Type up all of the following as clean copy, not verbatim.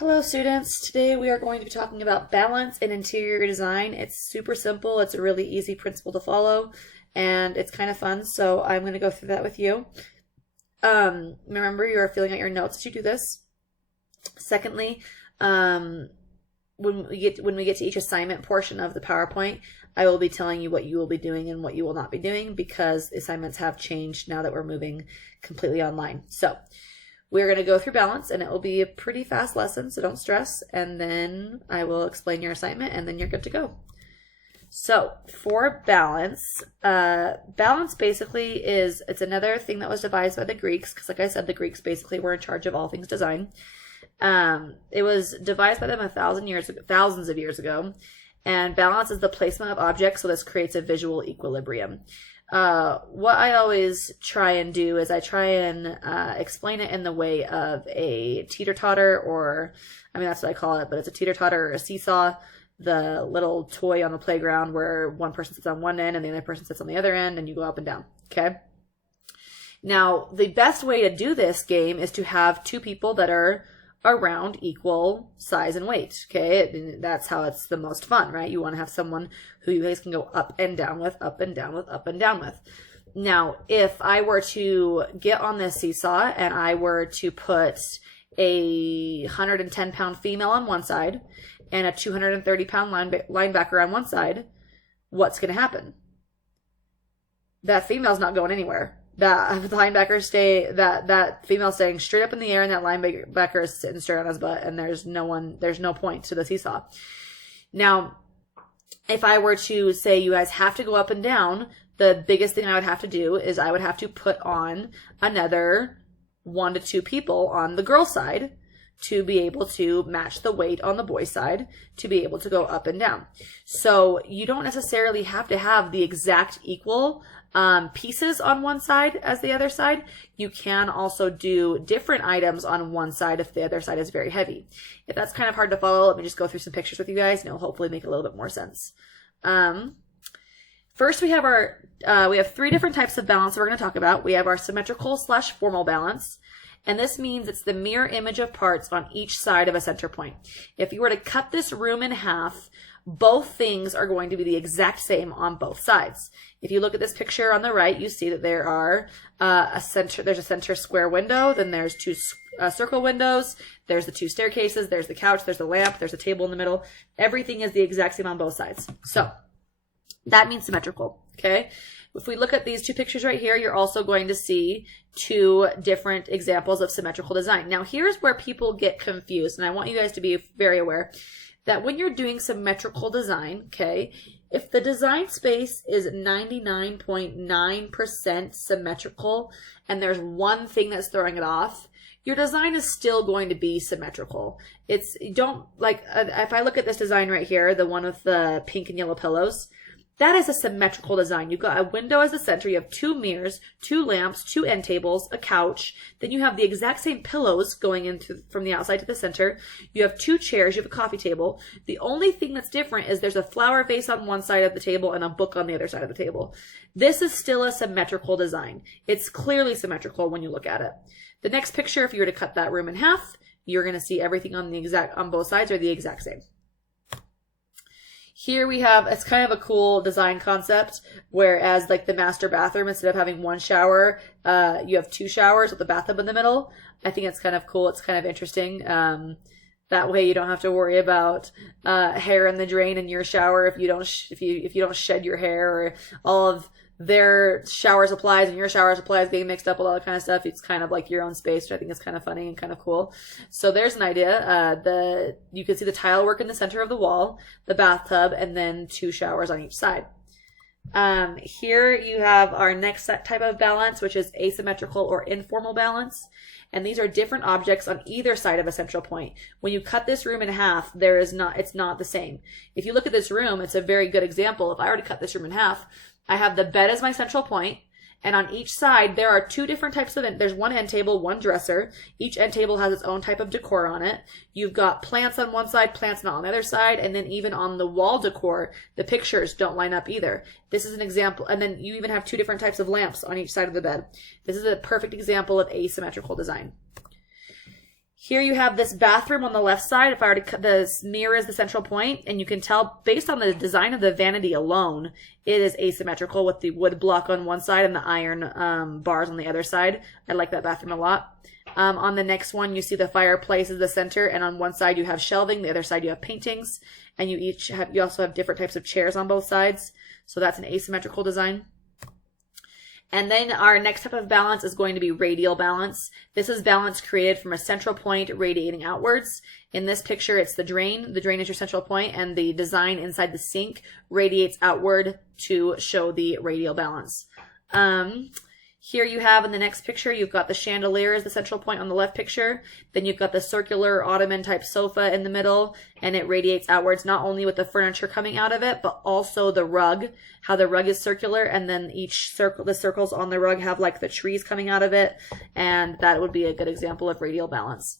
Hello students, today we are going to be talking about balance in interior design. It's super simple, it's a really easy principle to follow, and it's kind of fun, so I'm going to go through that with you. Remember, you are filling out your notes as you do this. Secondly, when we get to each assignment portion of the PowerPoint, I will be telling you what you will be doing and what you will not be doing because assignments have changed now that we're moving completely online. So we're going to go through balance, and it will be a pretty fast lesson, so don't stress. And then I will explain your assignment, and then you're good to go. So for balance, balance basically it's another thing that was devised by the Greeks, because like I said, the Greeks basically were in charge of all things design. It was devised by them thousands of years ago, and balance is the placement of objects, so this creates a visual equilibrium. What I always try and do is I try and explain it in the way of a teeter-totter, or, I mean, that's what I call it, but it's a teeter-totter or a seesaw, the little toy on the playground where one person sits on one end and the other person sits on the other end, and you go up and down, okay? Now, the best way to do this game is to have two people that are around equal size and weight, okay? And that's how it's the most fun, right? You want to have someone who you guys can go up and down with, up and down with, up and down with. Now, if I were to get on this seesaw and I were to put a 110-pound female on one side and a 230-pound linebacker on one side, what's going to happen? That female's not going anywhere. That that female staying straight up in the air, and that linebacker is sitting straight on his butt, and there's no point to the seesaw. Now, if I were to say you guys have to go up and down, the biggest thing I would have to do is I would have to put on another 1 to 2 people on the girl side to be able to match the weight on the boy side to be able to go up and down. So you don't necessarily have to have the exact equal pieces on one side as the other side. You can also do different items on one side if the other side is very heavy. If that's kind of hard to follow, let me just go through some pictures with you guys, and it'll hopefully make a little bit more sense. First, we have 3 different types of balance we're going to talk about. We have our symmetrical/formal balance. And this means it's the mirror image of parts on each side of a center point. If you were to cut this room in half, both things are going to be the exact same on both sides. If you look at this picture on the right, you see that there are there's a center square window, then there's 2 circle windows, there's the 2 staircases, there's the couch, there's the lamp, there's a table in the middle. Everything is the exact same on both sides. So that means symmetrical, okay? If we look at these 2 pictures right here, you're also going to see 2 different examples of symmetrical design. Now, here's where people get confused, and I want you guys to be very aware that when you're doing symmetrical design, okay, if the design space is 99.9% symmetrical and there's one thing that's throwing it off, your design is still going to be symmetrical. If I look at this design right here, the one with the pink and yellow pillows, that is a symmetrical design. You've got a window as the center. You have 2 mirrors, 2 lamps, 2 end tables, a couch. Then you have the exact same pillows going into from the outside to the center. You have 2 chairs. You have a coffee table. The only thing that's different is there's a flower vase on one side of the table and a book on the other side of the table. This is still a symmetrical design. It's clearly symmetrical when you look at it. The next picture, if you were to cut that room in half, you're going to see everything on both sides are the exact same. Here we have, it's kind of a cool design concept, whereas like the master bathroom, instead of having 1 shower, you have 2 showers with a bathtub in the middle. I think it's kind of cool. It's kind of interesting. That way you don't have to worry about hair in the drain in your shower if you don't shed your hair, or all of their shower supplies and your shower supplies getting mixed up with all that kind of stuff. It's kind of like your own space, which I think is kind of funny and kind of cool. So there's an idea. You can see the tile work in the center of the wall, the bathtub, and then 2 showers on each side. Here you have our next type of balance, which is asymmetrical or informal balance. And these are different objects on either side of a central point. When you cut this room in half, it's not the same. If you look at this room, it's a very good example. If I were to cut this room in half, I have the bed as my central point, and on each side there are 2 different types of there's 1 end table, 1 dresser. Each end table has its own type of decor on it. You've got plants on one side, plants not on the other side, and then even on the wall decor, the pictures don't line up either. This is an example, and then you even have 2 different types of lamps on each side of the bed. This is a perfect example of asymmetrical design. Here you have this bathroom on the left side. If I were to cut, the mirror is the central point, and you can tell based on the design of the vanity alone, it is asymmetrical with the wood block on one side and the iron bars on the other side. I like that bathroom a lot. On the next one, you see the fireplace is the center, and on one side you have shelving, the other side you have paintings, and you also have different types of chairs on both sides. So that's an asymmetrical design. And then our next type of balance is going to be radial balance. This is balance created from a central point radiating outwards. In this picture, it's the drain. The drain is your central point, and the design inside the sink radiates outward to show the radial balance. Here you have in the next picture, you've got the chandelier as the central point on the left picture. Then you've got the circular ottoman type sofa in the middle, and it radiates outwards not only with the furniture coming out of it, but also the rug, how the rug is circular, and then each circle, the circles on the rug have like the trees coming out of it, and that would be a good example of radial balance.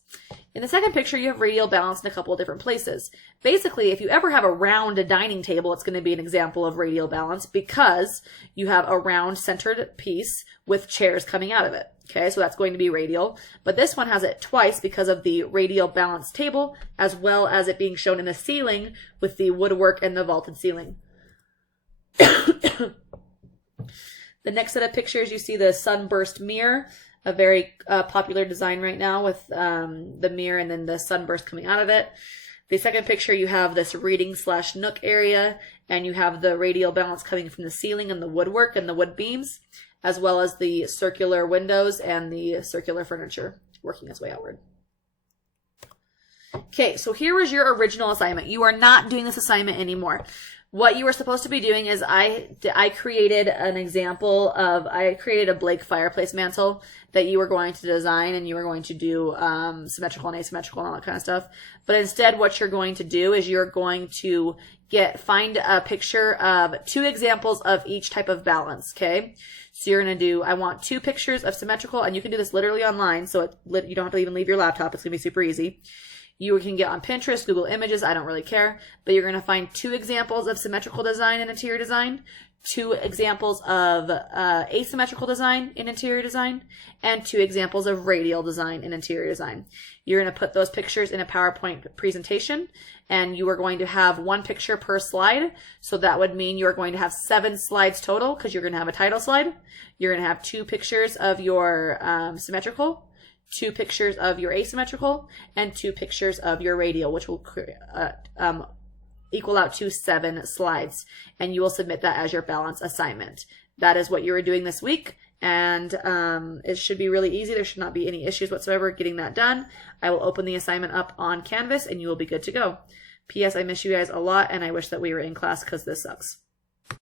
In the second picture, you have radial balance in a couple of different places. Basically, if you ever have a round dining table, it's going to be an example of radial balance because you have a round centered piece with chairs coming out of it. Okay, so that's going to be radial. But this one has it twice because of the radial balance table, as well as it being shown in the ceiling with the woodwork and the vaulted ceiling. The next set of pictures, you see the sunburst mirror, a very popular design right now with the mirror and then the sunburst coming out of it. The second picture, you have this reading/nook area, and you have the radial balance coming from the ceiling and the woodwork and the wood beams, as well as the circular windows and the circular furniture working its way outward. Okay, so here was your original assignment. You are not doing this assignment anymore. What you were supposed to be doing is I created an example of, I created a Blake fireplace mantle that you were going to design, and you were going to do symmetrical and asymmetrical and all that kind of stuff. But instead what you're going to do is you're going to find a picture of 2 examples of each type of balance, okay? So you're going to do, I want 2 pictures of symmetrical, and you can do this literally online, so you don't have to even leave your laptop. It's going to be super easy. You can get on Pinterest, Google Images, I don't really care. But you're going to find 2 examples of symmetrical design in interior design, 2 examples of asymmetrical design in interior design, and 2 examples of radial design in interior design. You're going to put those pictures in a PowerPoint presentation, and you are going to have 1 picture per slide. So that would mean you're going to have 7 slides total because you're going to have a title slide. You're going to have 2 pictures of your symmetrical, 2 pictures of your asymmetrical, and 2 pictures of your radial, which will equal out to 7 slides. And you will submit that as your balance assignment. That is what you are doing this week, and it should be really easy. There should not be any issues whatsoever getting that done. I will open the assignment up on Canvas, and you will be good to go. P.S. I miss you guys a lot, and I wish that we were in class because this sucks.